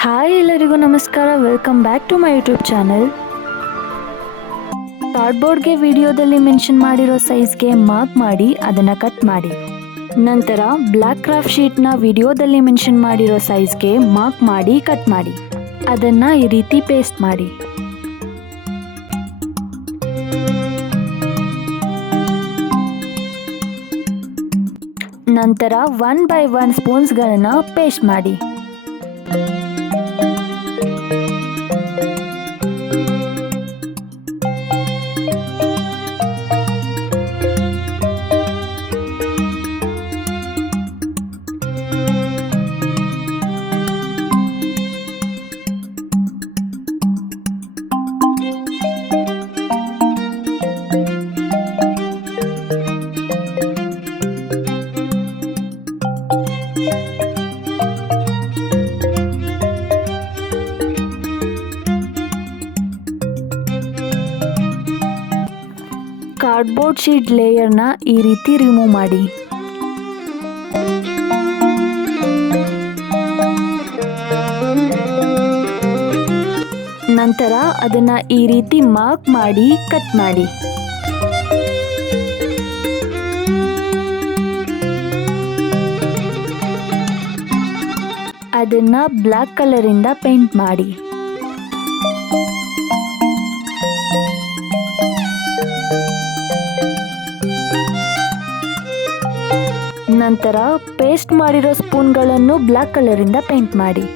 Hi ಎಲ್ಲರಿಗೂ ನಮಸ್ಕಾರ, welcome back to my YouTube channel. ಕಾರ್ಡ್ಬೋರ್ಡ್ಗೆ ವಿಡಿಯೋದಲ್ಲಿ ಮೆನ್ಷನ್ ಮಾಡಿರೋ ಸೈಜ್ಗೆ ಮಾರ್ಕ್ ಮಾಡಿ ಅದನ್ನು ಕಟ್ ಮಾಡಿ. ನಂತರ ಬ್ಲ್ಯಾಕ್ ಕ್ರಾಫ್ಟ್ ಶೀಟ್ನ ವಿಡಿಯೋದಲ್ಲಿ ಮೆನ್ಷನ್ ಮಾಡಿರೋ ಸೈಜ್ಗೆ ಮಾರ್ಕ್ ಮಾಡಿ ಕಟ್ ಮಾಡಿ. ಅದನ್ನು ಈ ರೀತಿ ಪೇಸ್ಟ್ ಮಾಡಿ. ನಂತರ 1 by 1 ಸ್ಪೂನ್ಸ್ಗಳನ್ನು ಪೇಸ್ಟ್ ಮಾಡಿ. ಕಾರ್ಡ್ಬೋರ್ಡ್ ಶೀಟ್ ಲೇಯರ್ನ ಈ ರೀತಿ ರಿಮೂವ್ ಮಾಡಿ. ನಂತರ ಅದನ್ನು ಈ ರೀತಿ ಮಾರ್ಕ್ ಮಾಡಿ ಕಟ್ ಮಾಡಿ. ಅದನ್ನು ಬ್ಲ್ಯಾಕ್ ಕಲರಿಂದ ಪೇಂಟ್ ಮಾಡಿ. ನಂತರ ಪೇಸ್ಟ್ ಮಾಡಿರೋ ಸ್ಪೂನ್ಗಳನ್ನು ಬ್ಲ್ಯಾಕ್ ಕಲರಿಂದ ಪೇಂಟ್ ಮಾಡಿ.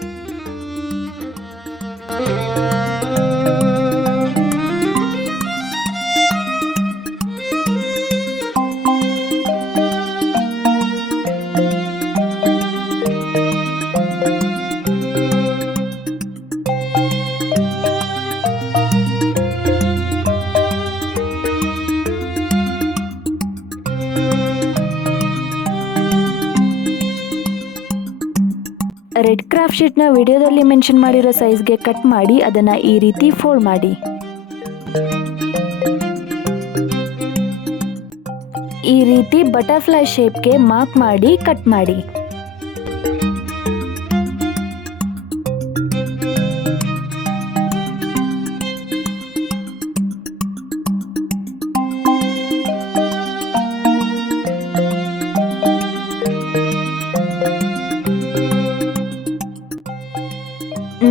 ರೆಡ್ ಕ್ರಾಫ್ಟ್ ಶೀಟ್ನ ವಿಡಿಯೋದಲ್ಲಿ ಮೆನ್ಷನ್ ಮಾಡಿರೋ ಸೈಜ್ಗೆ ಕಟ್ ಮಾಡಿ ಅದನ್ನು ಈ ರೀತಿ ಫೋಲ್ಡ್ ಮಾಡಿ. ಈ ರೀತಿ ಬಟರ್ಫ್ಲೈ ಶೇಪ್ಗೆ ಮಾರ್ಕ್ ಮಾಡಿ ಕಟ್ ಮಾಡಿ.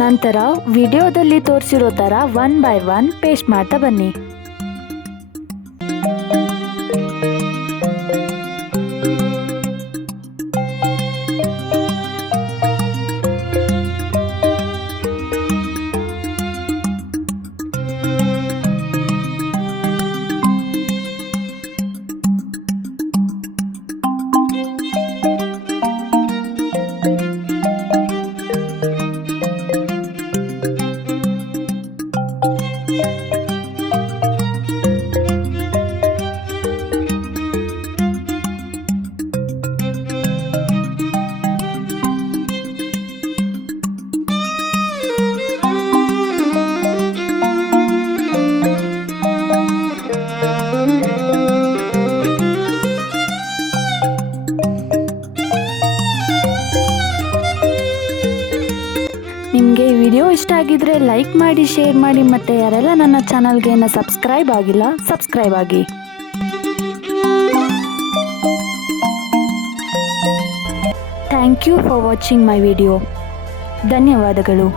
ನಂತರ ವಿಡಿಯೋದಲ್ಲಿ ತೋರಿಸಿರೋ ಥರ 1 by 1 ಪೇಸ್ಟ್ ಮಾಡ್ತಾ ಬನ್ನಿ. ನಿಮಗೆ ಈ ವಿಡಿಯೋ ಇಷ್ಟ ಆಗಿದ್ರೆ ಲೈಕ್ ಮಾಡಿ, ಶೇರ್ ಮಾಡಿ, ಮತ್ತು ಯಾರೆಲ್ಲ ನನ್ನ ಚಾನಲ್ಗೆ ಸಬ್ಸ್ಕ್ರೈಬ್ ಆಗಿಲ್ಲ ಸಬ್ಸ್ಕ್ರೈಬ್ ಆಗಿ. Thank you for watching my video. ಧನ್ಯವಾದಗಳು.